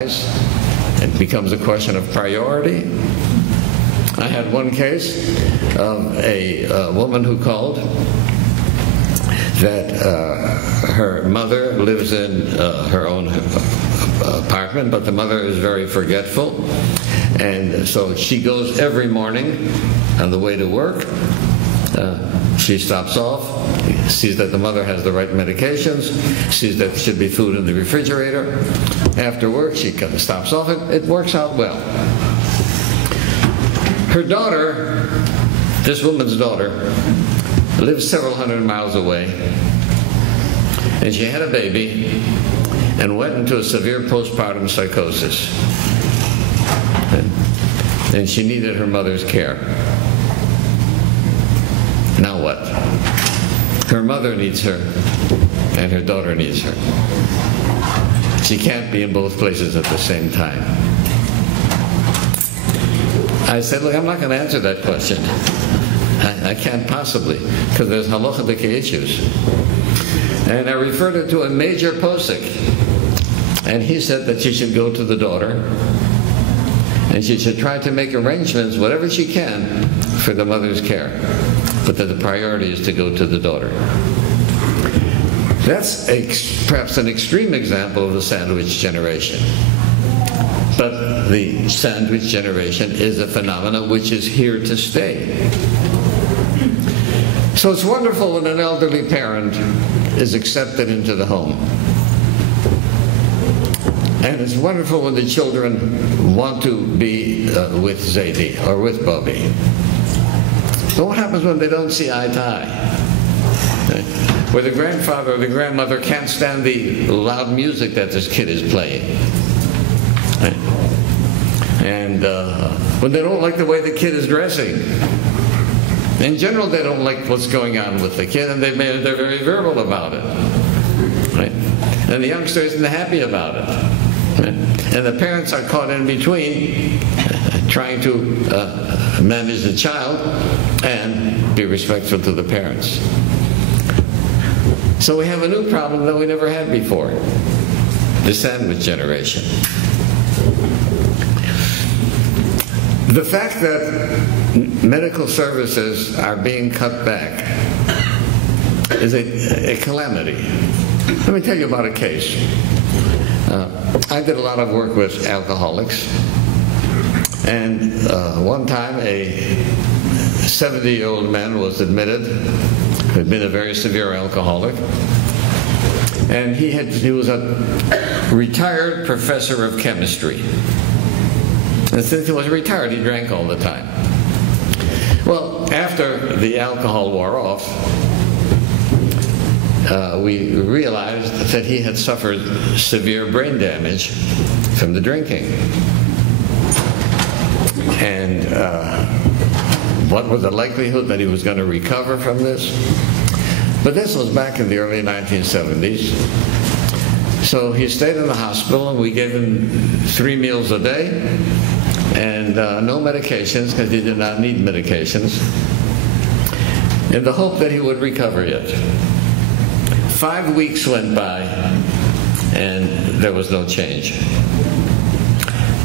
It becomes a question of priority. I had one case of a woman who called that her mother lives in her own apartment, but the mother is very forgetful. And so she goes every morning on the way to work. She stops off, sees that the mother has the right medications, sees that there should be food in the refrigerator. After work, she stops off. It works out well. Her daughter, this woman's daughter, lives several hundred miles away, and she had a baby and went into a severe postpartum psychosis. And she needed her mother's care. Now what? Her mother needs her, and her daughter needs her. She can't be in both places at the same time. I said, look, I'm not going to answer that question. I can't possibly, because there's halachic issues. And I referred her to a major posek, and he said that she should go to the daughter, and she should try to make arrangements, whatever she can, for the mother's care. But that the priority is to go to the daughter. That's perhaps an extreme example of the sandwich generation. But the sandwich generation is a phenomenon which is here to stay. So it's wonderful when an elderly parent is accepted into the home. And it's wonderful when the children want to be with Zadie or with Bobby. But what happens when they don't see eye to eye? Where the grandfather or the grandmother can't stand the loud music that this kid is playing. And when they don't like the way the kid is dressing. In general, they don't like what's going on with the kid, and they're very verbal about it. Right? And the youngster isn't happy about it. Right? And the parents are caught in between, trying to manage the child and be respectful to the parents. So we have a new problem that we never had before, the sandwich generation. The fact that medical services are being cut back is a calamity. Let me tell you about a case. I did a lot of work with alcoholics, and one time a 70-year-old man was admitted who had been a very severe alcoholic, and he was a retired professor of chemistry. And since he was retired, he drank all the time. Well, after the alcohol wore off, we realized that he had suffered severe brain damage from the drinking. And what was the likelihood that he was going to recover from this? But this was back in the early 1970s. So he stayed in the hospital, and we gave him 3 meals a day and no medications, because he did not need medications, in the hope that he would recover yet. 5 weeks went by, and there was no change.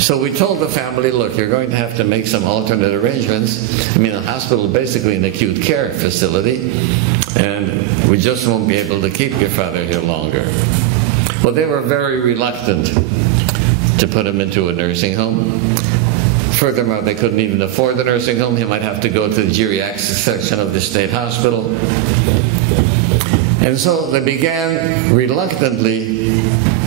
So we told the family, look, you're going to have to make some alternate arrangements. I mean, the hospital is basically an acute care facility, and we just won't be able to keep your father here longer. Well, they were very reluctant to put him into a nursing home. Furthermore, they couldn't even afford the nursing home. He might have to go to the geriatric section of the state hospital. And so they began reluctantly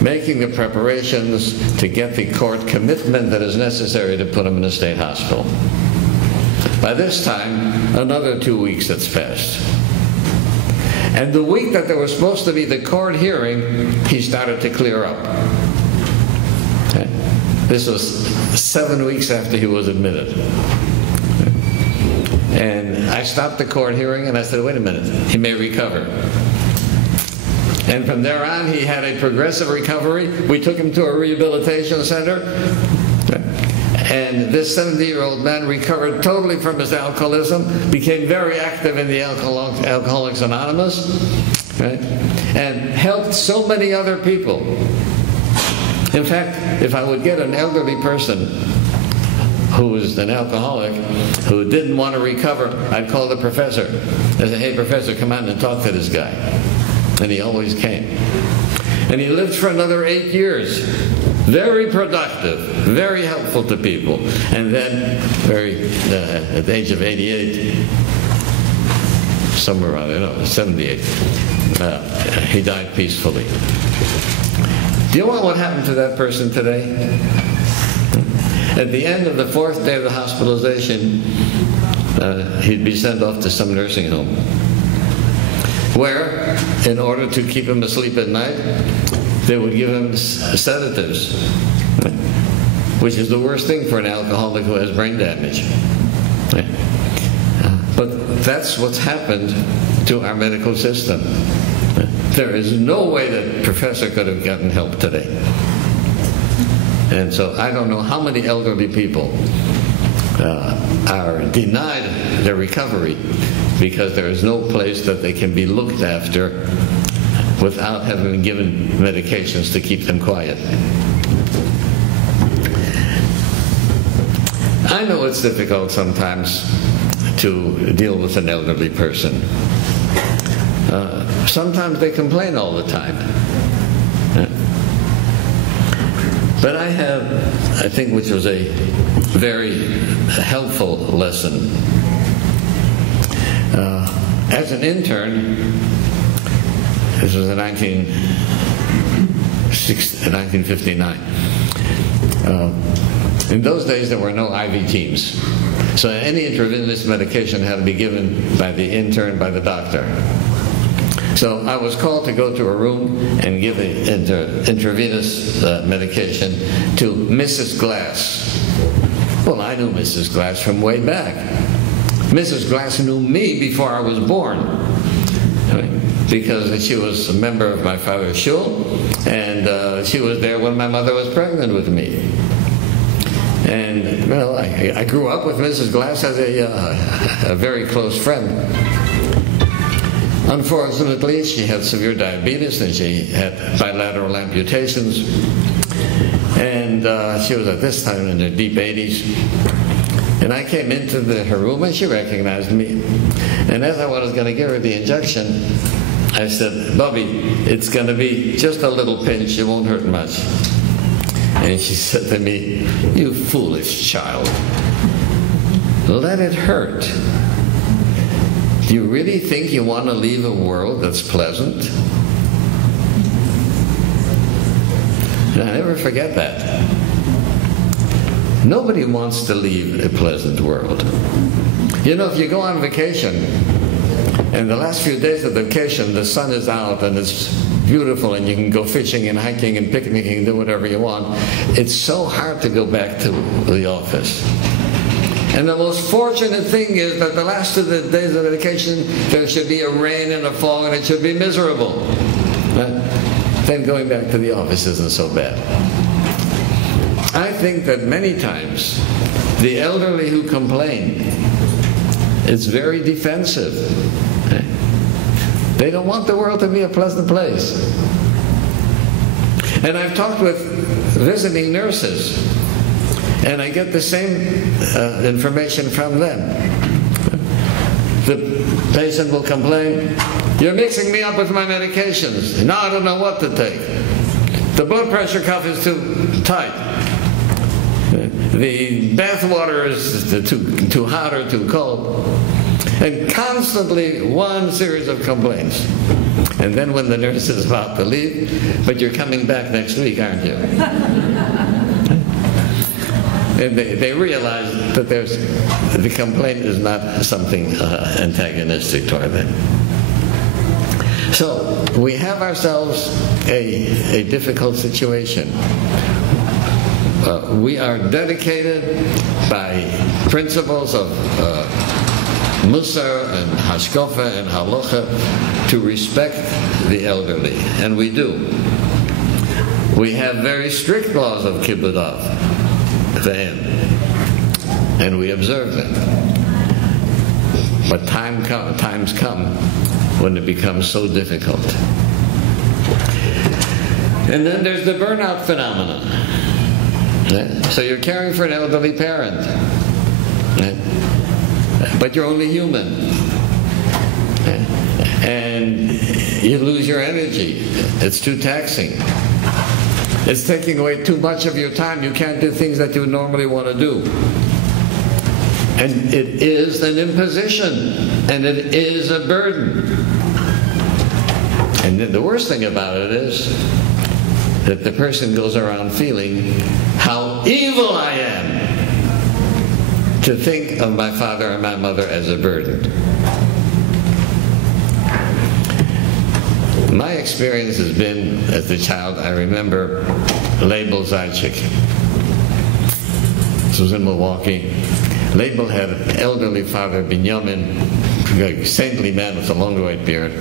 making the preparations to get the court commitment that is necessary to put him in a state hospital. By this time, another 2 weeks had passed. And the week that there was supposed to be the court hearing, he started to clear up. Okay? This was 7 weeks after he was admitted. And I stopped the court hearing, and I said, wait a minute, he may recover. And from there on, he had a progressive recovery. We took him to a rehabilitation center. And this 70-year-old man recovered totally from his alcoholism, became very active in the Alcoholics Anonymous, right? And helped so many other people. In fact, if I would get an elderly person who was an alcoholic, who didn't want to recover, I'd call the professor. I'd say, hey, professor, come on and talk to this guy. And he always came. And he lived for another 8 years. Very productive, very helpful to people. And then, at the age of 88, somewhere around there, no, 78, he died peacefully. Do you know what happened to that person today? At the end of the 4th day of the hospitalization, he'd be sent off to some nursing home, where, in order to keep him asleep at night, they would give him sedatives, which is the worst thing for an alcoholic who has brain damage. But that's what's happened to our medical system. There is no way that professor could have gotten help today. And so I don't know how many elderly people are denied their recovery because there is no place that they can be looked after without having been given medications to keep them quiet. I know it's difficult sometimes to deal with an elderly person. Sometimes they complain all the time. But I have, I think, which was a very helpful lesson. As an intern, this was in 1959. In those days, there were no IV teams. So any intravenous medication had to be given by the intern, by the doctor. So I was called to go to a room and give intravenous medication to Mrs. Glass. Well, I knew Mrs. Glass from way back. Mrs. Glass knew me before I was born, because she was a member of my father's shul, and she was there when my mother was pregnant with me. And, well, I grew up with Mrs. Glass as a very close friend. Unfortunately, she had severe diabetes and she had bilateral amputations. And she was at this time in her deep 80s. And I came into her room and she recognized me. And as I was going to give her the injection, I said, Bubby, it's going to be just a little pinch, it won't hurt much. And she said to me, you foolish child, let it hurt. Do you really think you want to leave a world that's pleasant? And I never forget that. Nobody wants to leave a pleasant world. You know, if you go on vacation, and the last few days of the vacation, the sun is out and it's beautiful and you can go fishing and hiking and picnicking and do whatever you want, it's so hard to go back to the office. And the most fortunate thing is that the last of the days of the vacation, there should be a rain and a fog and it should be miserable. Then going back to the office isn't so bad. I think that many times the elderly who complain, it's very defensive. They don't want the world to be a pleasant place. And I've talked with visiting nurses, and I get the same information from them. The patient will complain, you're mixing me up with my medications. Now I don't know what to take. The blood pressure cuff is too tight. The bath water is too hot or too cold. And constantly one series of complaints. And then when the nurse is about to leave, but you're coming back next week, aren't you? And they realize that the complaint is not something antagonistic toward them. So we have ourselves a difficult situation. We are dedicated by principles of Musar and Hashkofa and Halacha to respect the elderly, and we do. We have very strict laws of kibbud av, and we observe them. But times come when it becomes so difficult. And then there's the burnout phenomenon. So you're caring for an elderly parent, but you're only human. And you lose your energy. It's too taxing. It's taking away too much of your time. You can't do things that you would normally want to do. And it is an imposition, and it is a burden. And then the worst thing about it is that the person goes around feeling how evil I am to think of my father and my mother as a burden. My experience has been, as a child, I remember Label Zajcik. This was in Milwaukee. Label had an elderly father, Binyamin, a saintly man with a long white beard.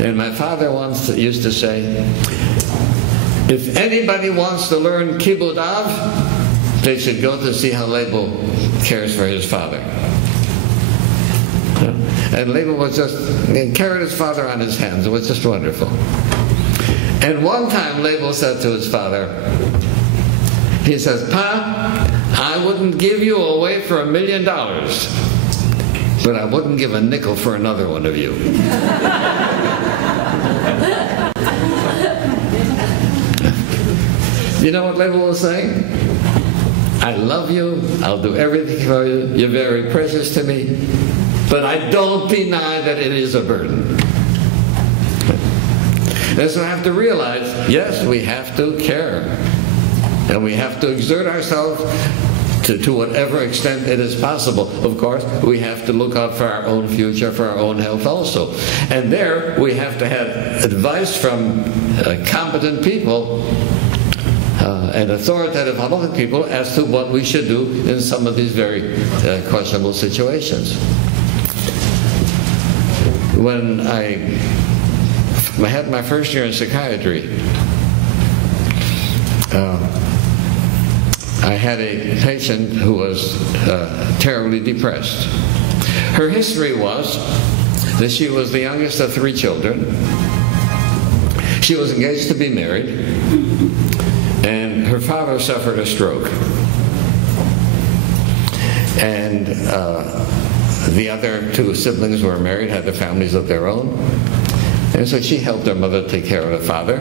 And my father once used to say, if anybody wants to learn Kibud Av, they should go to see how Label cares for his father. And Label was just, he carried his father on his hands. It was just wonderful. And one time Label said to his father, he says, Pa, I wouldn't give you away for $1 million, but I wouldn't give a nickel for another one of you. You know what Label was saying? I love you, I'll do everything for you, you're very precious to me, but I don't deny that it is a burden. And so I have to realize, yes, we have to care. And we have to exert ourselves to whatever extent it is possible. Of course, we have to look out for our own future, for our own health also. And there, we have to have advice from competent people and authoritative halachic people as to what we should do in some of these very questionable situations. When I had my first year in psychiatry, I had a patient who was terribly depressed. Her history was that she was the youngest of 3 children. She was engaged to be married, and her father suffered a stroke. And the other 2 siblings were married, had their families of their own. And so she helped her mother take care of her father.